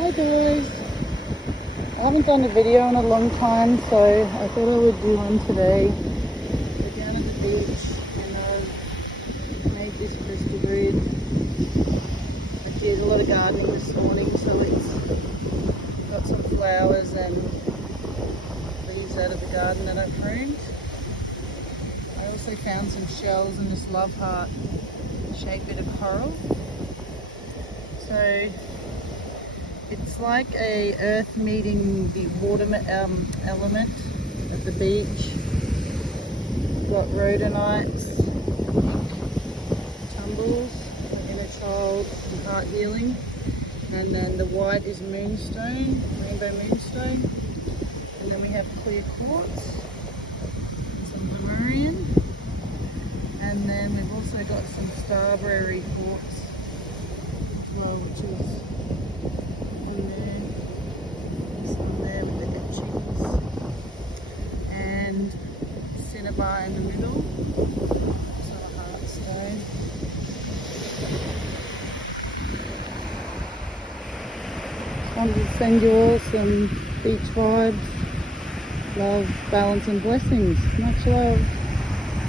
Hi guys, I haven't done a video in a long time, so I thought I would do one today. We're down at the beach and I've made this crystal grid. I did a lot of gardening this morning, so it's got some flowers and leaves out of the garden that I've pruned. I also found some shells and this love heart shaped bit of coral. So it's like a earth meeting the water element at the beach. We've got rhodonites, tumbles, inner child, and heart healing. And then the white is moonstone, rainbow moonstone. And then we have clear quartz, and some Lemurian. And then we've also got some starberry quartz as well, which is there with the etchings, and cinnabar in the middle, sort of heart stone. Just wanted to send you all some beach vibes, love, balance and blessings. Much love.